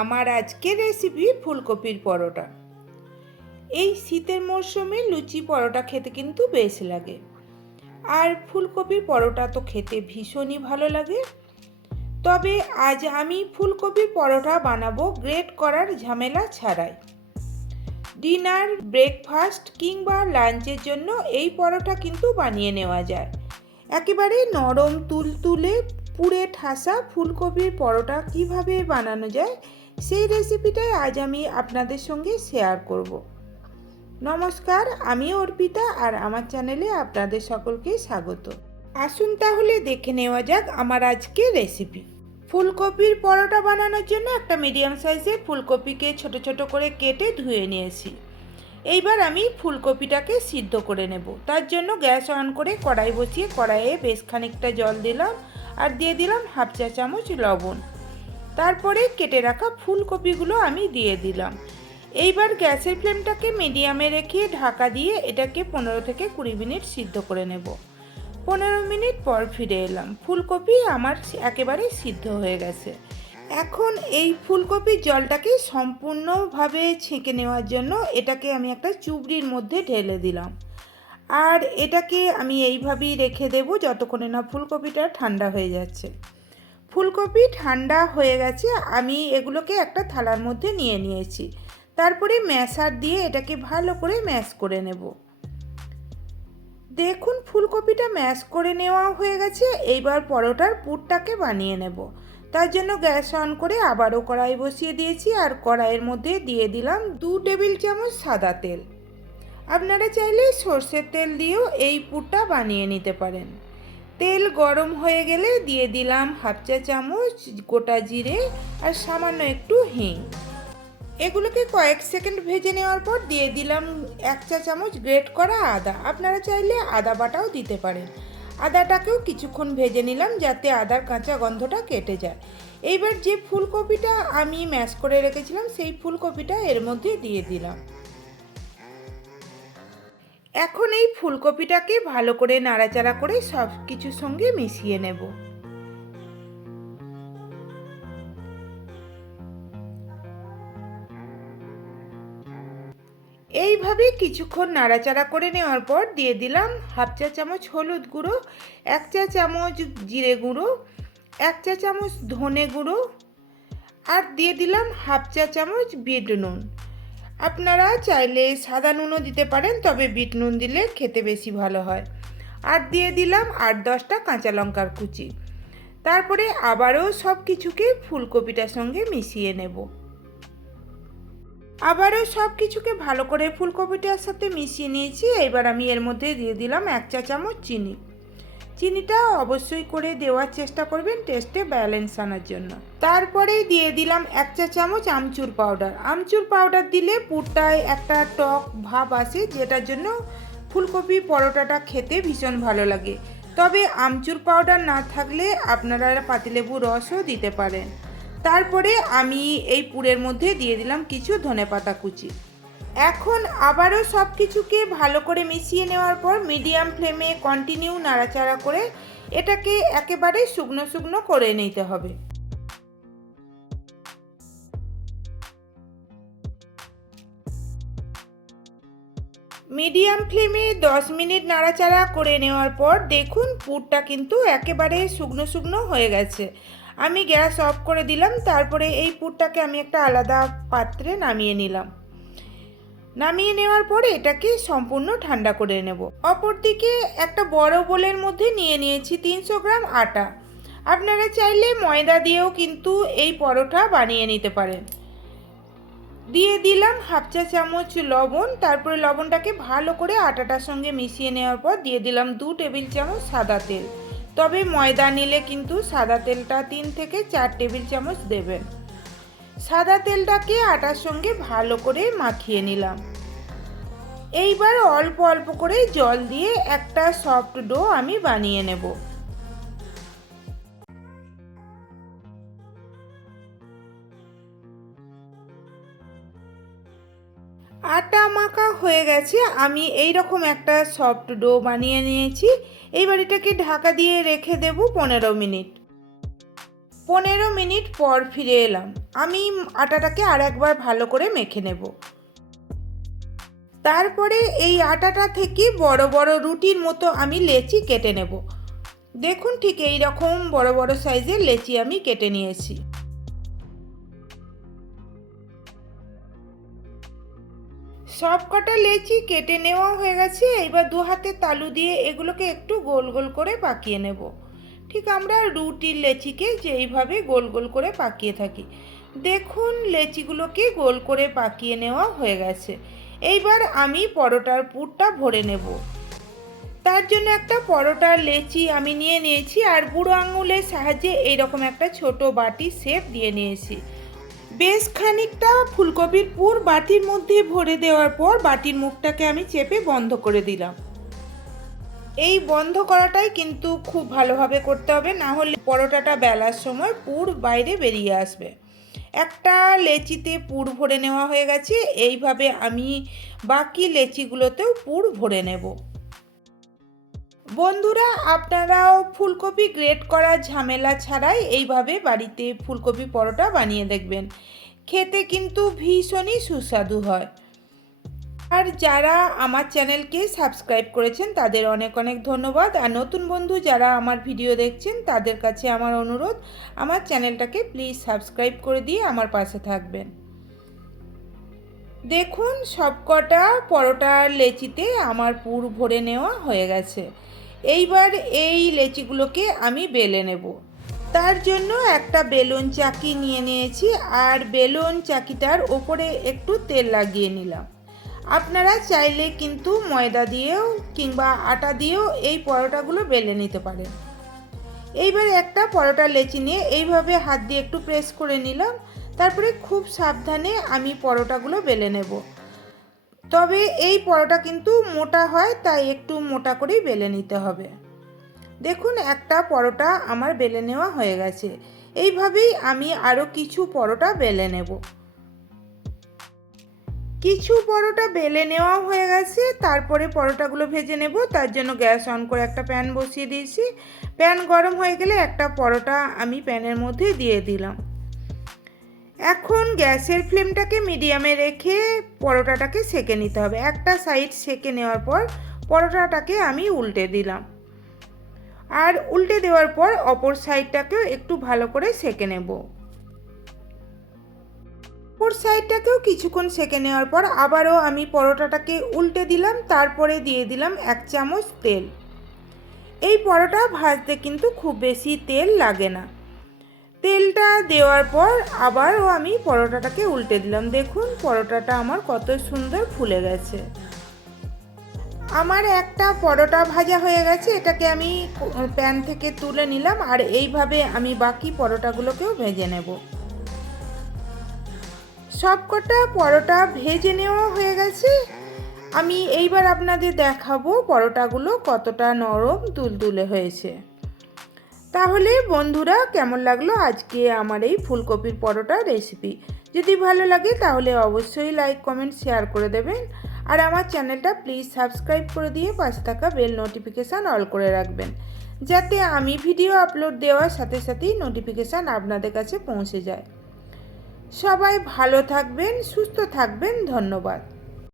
আমার আজকের রেসিপি ফুলকপির পরোটা। এই শীতের মরশুমে লুচি পরোটা খেতে কিন্তু বেশ লাগে, আর ফুলকপির পরোটা তো খেতে ভীষণই ভালো লাগে। তবে আজ আমি ফুলকপির পরোটা বানাবো গ্রেট করার ঝামেলা ছাড়াই। ডিনার, ব্রেকফাস্ট কিংবা লাঞ্চের জন্য এই পরোটা কিন্তু বানিয়ে নেওয়া যায়। একেবারে নরম তুলতুলে পুড়ে ঠাসা ফুলকপির পরোটা কিভাবে বানানো যায় সেই রেসিপিটাই আজ আমি আপনাদের সঙ্গে শেয়ার করব। নমস্কার, আমি অর্পিতা আর আমার চ্যানেলে আপনাদের সকলকে স্বাগত। আসুন তাহলে দেখে নেওয়া যাক আমার আজকের রেসিপি। ফুলকপির পরোটা বানানোর জন্য একটা মিডিয়াম সাইজের ফুলকপিকে ছোট ছোট করে কেটে ধুয়ে নিয়েছি। এইবার আমি ফুলকপিটাকে সিদ্ধ করে নেব। তার জন্য গ্যাস অন করে কড়াই বসিয়ে কড়াইয়ে বেশ খানিকটা জল দিলাম আর দিয়ে দিলাম হাফ চা চামচ লবণ। তারপরে কেটে রাখা ফুলকপিগুলো আমি দিয়ে দিলাম। এইবার গ্যাসের ফ্লেমটাকে মিডিয়ামে রেখে ঢাকা দিয়ে এটাকে 15 থেকে 20 মিনিট সিদ্ধ করে নেব। 15 মিনিট পর ফিরে এলাম। ফুলকপি আমার একেবারে সিদ্ধ হয়ে গেছে। এখন এই ফুলকপির জলটাকে সম্পূর্ণভাবে ছেঁকে নেওয়ার জন্য এটাকে আমি একটা চুবড়ির মধ্যে ঢেলে দিলাম, আর এটাকে আমি এইভাবেই রেখে দেব যতক্ষণে না ফুলকপিটা ঠান্ডা হয়ে যাচ্ছে। ফুলকপি ঠান্ডা হয়ে গেছে, আমি এগুলোকে একটা থালার মধ্যে নিয়ে নিয়েছি। তারপরে ম্যাশার দিয়ে এটাকে ভালো করে ম্যাশ করে নেব। দেখুন ফুলকপিটা ম্যাশ করে নেওয়া হয়ে গেছে। এইবার পরোটার পুরটাকে বানিয়ে নেব। তার জন্য গ্যাস অন করে আবারও কড়াই বসিয়ে দিয়েছি, আর কড়াইয়ের মধ্যে দিয়ে দিলাম 2 টেবিল চামচ সাদা তেল। আপনারা চাইলে সর্ষের তেল দিয়েও এই পুরটা বানিয়ে নিতে পারেন। তেল গরম হয়ে গেলে দিয়ে দিলাম হাফ চা চামচ গোটা জিরে আর সামান্য একটু হিং। এগুলোকে কয়েক সেকেন্ড ভেজে নেওয়ার পর দিয়ে দিলাম 1 চা চামচ গ্রেট করা আদা। আপনারা চাইলে আদা বাটাও দিতে পারেন। আদাটাকেও কিছুক্ষণ ভেজে নিলাম যাতে আদার কাঁচা গন্ধটা কেটে যায়। এইবার যে ফুলকপিটা আমি ম্যাশ করে রেখেছিলাম সেই ফুলকপিটা এর মধ্যে দিয়ে দিলাম। এখন এই ফুলকপিটাকে ভালো করে নাড়াচাড়া করে সব কিছুর সঙ্গে মিশিয়ে নেব। এইভাবে কিছুক্ষণ নাড়াচাড়া করে নেওয়ার পর দিয়ে দিলাম হাফ চা চামচ হলুদ গুঁড়ো, 1 চা চামচ জিরে গুঁড়ো, 1 চা চামচ ধনে গুঁড়ো, আর দিয়ে দিলাম হাফ চা চামচ বিট নুন। আপনারা চাইলে সাদা নুনও দিতে পারেন, তবে বিট নুন দিলে খেতে বেশি ভালো হয়। আর দিয়ে দিলাম 8-10টা কাঁচা লঙ্কার কুচি। তারপরে আবারও সব কিছুকে ফুলকপিটার সঙ্গে মিশিয়ে নেব। আবারও সব কিছুকে ভালো করে ফুলকপিটার সাথে মিশিয়ে নিয়েছি। এবার আমি এর মধ্যে দিয়ে দিলাম 1 চা চামচ চিনি। চিনিটা অবশ্যই করে দেওয়ার চেষ্টা করবেন টেস্টে ব্যালেন্স আনার জন্য। তারপরে দিয়ে দিলাম 1 চা চামচ আমচুর পাউডার। আমচুর পাউডার দিলে পুরটায় একটা টক ভাব আসে, যেটার জন্য ফুলকপি পরোটাটা খেতে ভীষণ ভালো লাগে। তবে আমচুর পাউডার না থাকলে আপনারা পাতিলেবুর রসও দিতে পারেন। তারপরে আমি এই পুরের মধ্যে দিয়ে দিলাম কিছু ধনেপাতা কুচি। এখন আবারও সব কিছুকে ভালো করে মিশিয়ে নেওয়ার পর মিডিয়াম ফ্লেমে কন্টিনিউ নাড়াচাড়া করে এটাকে একেবারে শুকনো শুকনো করে নিতে হবে। মিডিয়াম ফ্লেমে 10 মিনিট নাড়াচাড়া করে নেওয়ার পর দেখুন পুরটা কিন্তু একেবারে শুকনো শুকনো হয়ে গেছে। আমি গ্যাস অফ করে দিলাম। তারপরে এই পুরটাকে আমি একটা আলাদা পাত্রে নামিয়ে নিলাম। নামিয়ে নেওয়ার পরে এটাকে সম্পূর্ণ ঠান্ডা করে নেব। অপরদিকে একটা বড় বোলের মধ্যে নিয়ে নিয়েছি 300 গ্রাম আটা। আপনারা চাইলে ময়দা দিয়েও কিন্তু এই পরোটা বানিয়ে নিতে পারেন। দিয়ে দিলাম হাফ চা চামচ লবণ। তারপরে লবণটাকে ভালো করে আটাটার সঙ্গে মিশিয়ে নেওয়ার পর দিয়ে দিলাম 2 টেবিল চামচ সাদা তেল। তবে ময়দা নিলে কিন্তু সাদা তেলটা 3 থেকে 4 টেবিল চামচ দেবেন। সাদা তেলটাকে আটার সঙ্গে ভালো করে মাখিয়ে নিলাম। এইবার অল্প অল্প করে জল দিয়ে একটা সফট ডো আমি বানিয়ে নেব। আটা মাখা হয়ে গেছে। আমি এই রকম একটা সফট ডো বানিয়ে নিয়েছি। এইবার এটাকে ঢাকা দিয়ে রেখে দেব 15 মিনিট। 15 মিনিট পর ফিরে এলাম। আমি আটাটাকে আর একবার ভালো করে মেখে নেব। তারপরে এই আটাটা থেকে বড় বড় রুটির মতো আমি লেচি কেটে নেব। দেখুন ঠিক এই রকম বড় বড় সাইজের লেচি আমি কেটে নিয়েছি। সব কটা লেচি কেটে নেওয়া হয়ে গেছে। এবার দু হাতে তালু দিয়ে এগুলোকে একটু গোল গোল করে পাকিয়ে নেব। ঠিক আমরা রুটির লেচিকে যেইভাবে গোল গোল করে পাকিয়ে থাকি। দেখুন লেচিগুলোকে গোল করে পাকিয়ে নেওয়া হয়ে গেছে। এইবার আমি পরোটার পুরটা ভরে নেব। তার জন্য একটা পরোটার লেচি আমি নিয়ে নিয়েছি আর বুড়ো আঙুলের সাহায্যে এইরকম একটা ছোট বাটি শেপ দিয়ে নিয়েছি। বেশ খানিকটা ফুলকপির পুর বাটির মধ্যে ভরে দেওয়ার পর বাটির মুখটাকে আমি চেপে বন্ধ করে দিলাম। এই বন্ধ করাটাই কিন্তু খুব ভালোভাবে করতে হবে, না হলে পরোটাটা বেলার সময় পুর বাইরে বেরিয়ে আসবে। একটা লেচিতে পুর ভরে নেওয়া হয়ে গেছে। এইভাবে আমি বাকি লেচিগুলোতেও পুর ভরে নেব। বন্ধুরা, আপনারাও ফুলকপি গ্রেট করার ঝামেলা ছাড়াই এইভাবে বাড়িতে ফুলকপি পরোটা বানিয়ে দেখবেন। খেতে কিন্তু ভীষণই সুস্বাদু হয়। আর যারা আমার চ্যানেলকে সাবস্ক্রাইব করেছেন তাদের অনেক অনেক ধন্যবাদ। আর নতুন বন্ধু যারা আমার ভিডিও দেখছেন তাদের কাছে আমার অনুরোধ, আমার চ্যানেলটাকে প্লিজ সাবস্ক্রাইব করে দিয়ে আমার পাশে থাকবেন। দেখুন সবকটা পরোটার লেচিতে আমার পুর ভরে নেওয়া হয়ে গেছে। এইবার এই লেচিগুলোকে আমি বেলে নেব। তার জন্য একটা বেলুন চাকি নিয়ে নিয়েছি আর বেলুন চাকিটার ওপরে একটু তেল লাগিয়ে নিলাম। আপনারা চাইলে কিন্তু ময়দা দিয়েও কিংবা আটা দিয়েও এই পরোটাগুলো বেলে নিতে পারেন। এইবার একটা পরোটা লেচি নিয়ে এইভাবে হাত দিয়ে একটু প্রেস করে নিলাম। তারপরে খুব সাবধানে আমি পরোটাগুলো বেলে নেব। তবে এই পরোটা কিন্তু মোটা হয়, তাই একটু মোটা করেই বেলে নিতে হবে। দেখুন একটা পরোটা আমার বেলে নেওয়া হয়ে গেছে। এইভাবেই আমি আরও কিছু পরোটা বেলে নেব। কিছু পরোটা বেলে নেওয়া হয়ে গেছে। তারপরে পরোটাগুলো ভেজে নেব। তার জন্য গ্যাস অন করে একটা প্যান বসিয়ে দিয়েছি। প্যান গরম হয়ে গেলে একটা পরোটা আমি প্যানের মধ্যে দিয়ে দিলাম। এখন গ্যাসের ফ্লেমটাকে মিডিয়ামে রেখে পরোটাটাকে সেঁকে নিতে হবে। একটা সাইড সেঁকে নেওয়ার পর পরোটাটাকে আমি উল্টে দিলাম। আর উল্টে দেওয়ার পর অপর সাইডটাকেও একটু ভালো করে সেঁকে নেব। অপর সাইডটাকেও কিছুক্ষণ সেঁকে নেওয়ার পর আবারও আমি পরোটাটাকে উল্টে দিলাম। তারপরে দিয়ে দিলাম 1 চামচ তেল। এই পরোটা ভাজতে কিন্তু খুব বেশি তেল লাগে না। তেলটা দেওয়ার পর আবারও আমি পরোটাটাকে উল্টে দিলাম। দেখুন পরোটাটা আমার কত সুন্দর ফুলে গেছে। আমার একটা পরোটা ভাজা হয়ে গেছে। এটাকে আমি প্যান থেকে তুলে নিলাম আর এইভাবে আমি বাকি পরোটাগুলোকেও ভেজে নেব। সবকটা পরোটা ভেজে নেওয়া হয়ে গেছে। আমি এইবার আপনাদের দেখাবো পরোটাগুলো কতটা নরম তুলতুলে হয়েছে। তাহলে বন্ধুরা, কেমন লাগলো আজকে আমার এই ফুলকপির পরোটা রেসিপি? যদি ভালো লাগে তাহলে অবশ্যই লাইক কমেন্ট শেয়ার করে দেবেন। আর আমার চ্যানেলটা প্লিজ সাবস্ক্রাইব করে দিয়ে পাশে থাকা বেল নোটিফিকেশান অল করে রাখবেন, যাতে আমি ভিডিও আপলোড দেওয়ার সাথে সাথেই নোটিফিকেশান আপনাদের কাছে পৌঁছে যায়। সবাই ভালো থাকবেন, সুস্থ থাকবেন। ধন্যবাদ।